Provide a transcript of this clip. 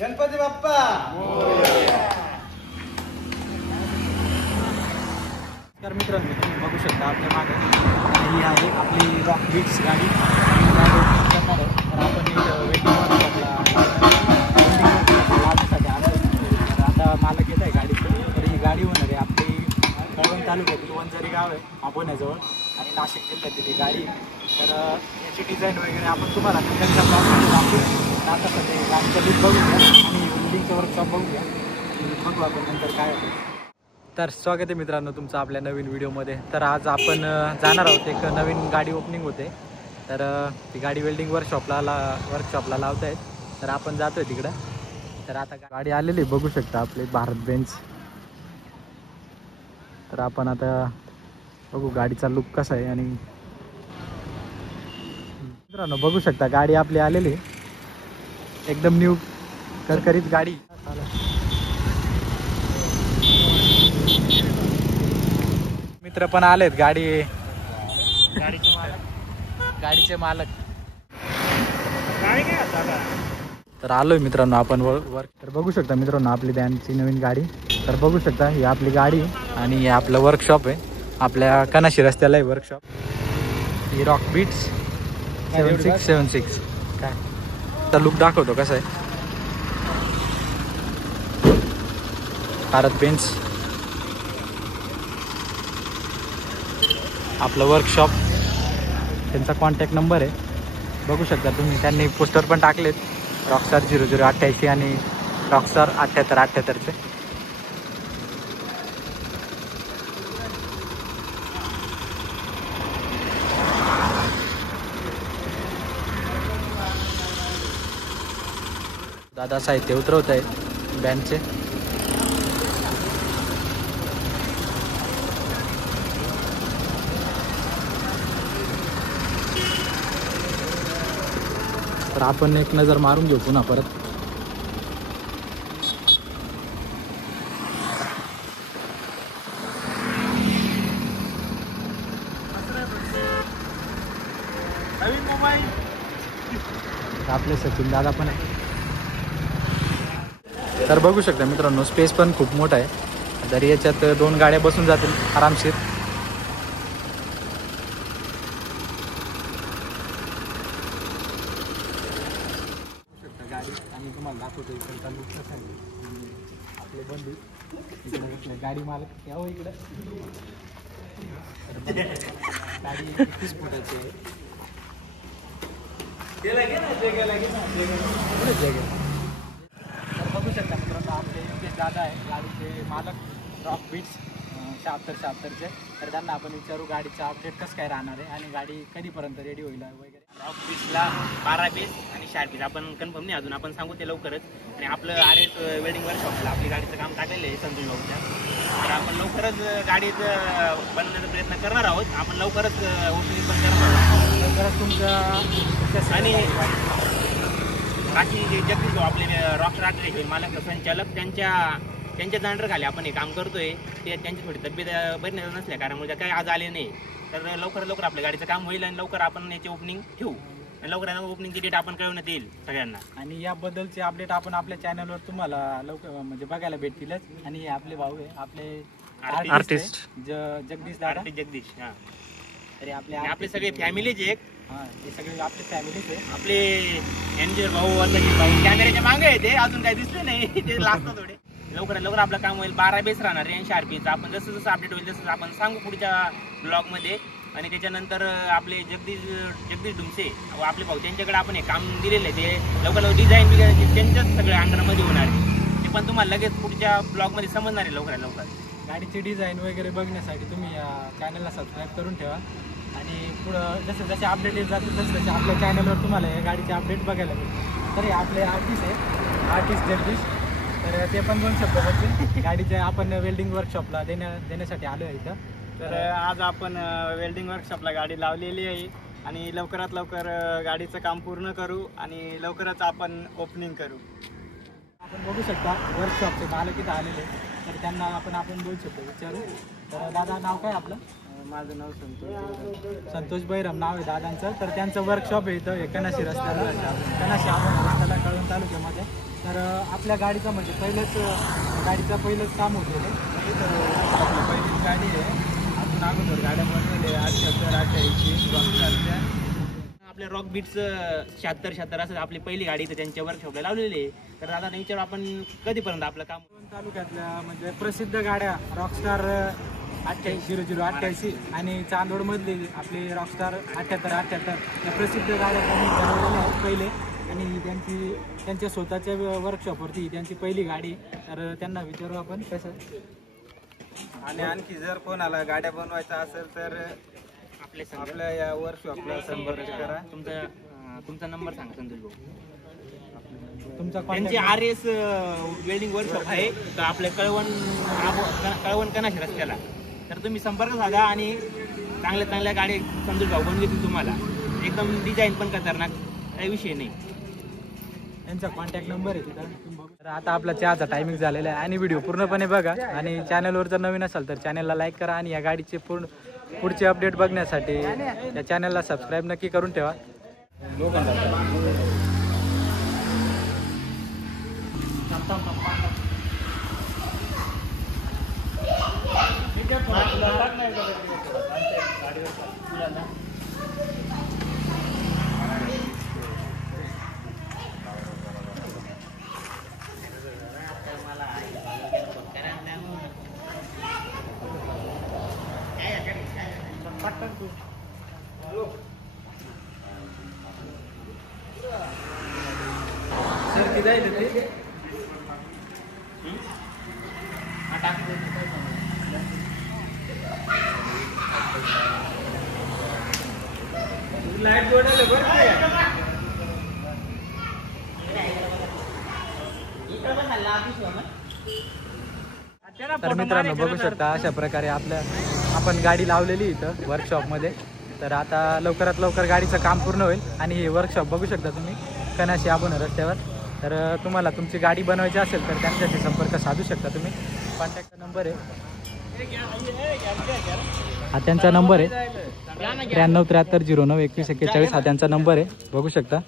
गणपती बाप्पा तर मित्रांनो तुम्ही बघू शकता आपल्या मागे ही आहे आपली रॉक बीट्स गाडी करणार आहे. तर आपण लावण्यासाठी आलो. तर आता मालक येत आहे गाडीचं. तर ही गाडी होणार आहे आपली कळवण तालुक्यातील वंजारी गाव आहे आंबोण्याजवळ आणि नाशिक जिल्ह्यातील ही गाडी. तर याची डिझाईन वगैरे आपण तुम्हाला त्यांच्या ब्लॉगमध्ये दाखवू. आता सध्या गाडीचं लुक बघूया आणि बिल्डिंगचं वर्कशॉप बघूया. बघू आपण नंतर काय होतं. तर स्वागत आहे मित्रांनो तुमचं आपल्या नवीन व्हिडिओमध्ये. तर आज आपण जाणार आहोत, एक नवीन गाडी ओपनिंग होते. तर ती गाडी वेल्डिंग वर्कशॉपला लावत आहेत. तर आपण जातो आहे तिकडं. तर आता गाडी आलेली बघू शकता आपली भारत बेंच. तर आपण आता बघू गाडीचा लुक कसा आहे. आणि मित्रांनो बघू शकता गाडी आपली आलेली एकदम न्यू करकरीत गाडी. मित्र पण आलेत गाडीचे मालक. तर आलोय मित्रांनो आपण वर्क. तर बघू शकता मित्रांनो आपली त्यांची नवीन गाडी. तर बघू शकता ही आपली गाडी आणि हे आपलं वर्कशॉप आहे. आपल्या कनाशी रस्त्याला आहे वर्कशॉप. ही रॉक बीट्स 7676 काय तर लुक दाखवतो कसं आहे. भारत बेंच आपलं वर्कशॉप. त्यांचा कॉन्टॅक्ट नंबर आहे बघू शकता तुम्ही. त्यांनी पोस्टर पण टाकलेत रॉकस्टार 0088 आणि रॉकस्टार 7878चे. दादा साहित्य उतरवत आहे बँडचे. तर आपण एक नजर मारून घेऊ पुन्हा परत. आपले सचिन दादा पण आहे. तर बघू शकता मित्रांनो स्पेस पण खूप मोठा आहे. तरी याच्यात 2 गाड्या बसून जातील आरामशीर. गाडी आणि तुम्हाला दाखवतो इकडचा लुक कसा आहे. आपले बंधू इकडे गाडी मालक यावं इकडे. गाडी 31 फुटाची आहे. तर बघू शकता मित्रांनो आपले इथे दादा आहे गाडीचे मालक रॉक बीट्स 7676चे. तर त्यांना आपण विचारू गाडीचं अपडेट कसं काय राहणार आहे आणि गाडी कधीपर्यंत रेडी होईल वगैरे. रॉक बीट्सला 12 बेस आणि 4 बेस आपण कन्फर्म नाही अजून, आपण सांगू ते लवकरच. आणि आपलं RS वेल्डिंग वर्कशॉपला आपली गाडीचं काम टाकलेलं आहे संजू भाऊच्या. तर आपण लवकरच गाडीचं बनवण्याचा प्रयत्न करणार आहोत. आपण लवकरच ओपनिंग पण करणार आहोत लवकरच तुमच्या. आणि बाकी जे जगदीश भाऊ आपले रॉकस्टार 88 मालक संचालक त्यांच्या जांडरखाली आपण हे काम करतोय. ते त्यांची थोडी तब्येत बरी नसल्या कारणमुळे काही आज आले नाही. तर लवकर आपल्या गाडीचं काम होईल आणि लवकर आपण याची ओपनिंग ठेवू आणि लवकर ओपनिंगची डेट आपण कळवण्यात येईल सगळ्यांना. आणि याबद्दलचे अपडेट आपण आपल्या चॅनलवर तुम्हाला लवकर म्हणजे बघायला भेटतीलच. आणि आपले भाऊ आहे आपले आर्टिस्ट जगदीश दादा. जगदीश हां. तरी आपले सगळे फॅमिलीच एक. हां हे सगळे आपले फॅमिलीच आहे. आपले एनजीओ भाऊ भाऊ कॅमेऱ्याच्या मागे आहे. ते अजून काही दिसले नाही ते लागतं थोडे. लवकर आपलं काम होईल. 12 बेस राहणार आहे 4 बेस. आपण जसं अपडेट होईल तसं आपण सांगू पुढच्या ब्लॉगमध्ये. आणि त्याच्यानंतर आपले जगदीश डुमसे आपले भाऊ त्यांच्याकडे आपण हे काम दिलेलं आहे. ते लवकर डिझाईन वगैरे त्यांच्याच सगळ्या अंडरमध्ये होणार आहे. ते पण तुम्हाला लगेच पुढच्या ब्लॉगमध्ये समजणार आहे लवकर. गाडीची डिझाईन वगैरे बघण्यासाठी तुम्ही या चॅनलला सबस्क्राईब करून ठेवा. आणि पुढं जसे अपडेट येत जातील तसे आपल्या चॅनलवर तुम्हाला या गाडीचे अपडेट बघायला मिळतील. तर हे आपले आर्टिस्ट जगदीश. तर ते पण 2 शब्द बोलतील गाडीचे. आपण वेल्डिंग वर्कशॉपला देण्यासाठी आलो आहे इथं. तर आज आपण वेल्डिंग वर्कशॉपला गाडी लावलेली आहे आणि लवकरात लवकर गाडीचं काम पूर्ण करू आणि लवकरच आपण ओपनिंग करू. आपण बघू शकता वर्कशॉपचे मालक इथं आलेले. तर त्यांना आपण बोलू शकतो विचारू. तर दादा नाव काय आपलं? माझं नाव संतोष बैरम नाव आहे दादांचं. तर त्यांचं वर्कशॉप आहे इथं कनाशी रस्त्याला कळवण तालुक्यामध्ये. तर आपल्या गाडीचं म्हणजे पहिलंच काम होतं आपली पहिलीच गाडी आहे. अजून अगोदर गाड्या बनवल्या 78, 88 रॉकस्टारच्या. आपल्या रॉक बीटचं 76 असं आपली पहिली गाडी तर त्यांच्या वर्कशॉपला लावलेली आहे. तर दादा विचारू आपण कधीपर्यंत आपलं काम तालुक्यातल्या म्हणजे प्रसिद्ध गाड्या रॉकस्टार 88 आणि चांदोडमधली आपली रॉकस्टार 78 या प्रसिद्ध गाड्या त्यांनी बनवलेल्या आहेत पहिले. आणि त्यांच्या स्वतःच्या वर्कशॉपवरती त्यांची पहिली गाडी. तर त्यांना विचारू आपण कसं. आणि आणखी जर कोणाला गाड्या बनवायचा असेल तर आपल्या या वर्कशॉपला संपर्क करा. तुमचा नंबर सांगा संतोष भाऊ. तुमचा त्यांचे RS वेल्डिंग वर्कशॉप आहे तर आपल्या कळवण कनाशी रस्त्याला. तर तुम्ही संपर्क साधा आणि चांगल्या गाडी संतोष भाऊ बनवून देतील तुम्हाला. एकदम डिझाईन पण खतरनाक, काही विषय नाही. त्यांचा कॉन्टॅक्ट नंबर आहे तिथं. तर आता आपला चहाचा टायमिंग झालेला आहे आणि व्हिडिओ पूर्णपणे बघा. आणि चॅनलवर जर नवीन असाल तर चॅनलला लाईक करा आणि या गाडीचे पुढचे अपडेट बघण्यासाठी या चॅनलला सबस्क्राईब नक्की करून ठेवा. सर किती आहे ते? लाईट जोडायला बरं काय? तर मित्रांनो बघू शकता अशा प्रकारे आपण गाडी लावलेली इथं वर्कशॉपमध्ये. तर आता लवकरात लवकर गाडीचं काम पूर्ण होईल. आणि हे वर्कशॉप बघू शकता तुम्ही कनाशी आपण रस्त्यावर. तर तुम्हाला तुमची गाडी बनवायची असेल तर त्यांच्याशी संपर्क साधू शकता तुम्ही. कॉन्टॅक्ट नंबर आहे हा, त्यांचा नंबर आहे 93 73 09 21 41 हा त्यांचा नंबर आहे. बघू शकता.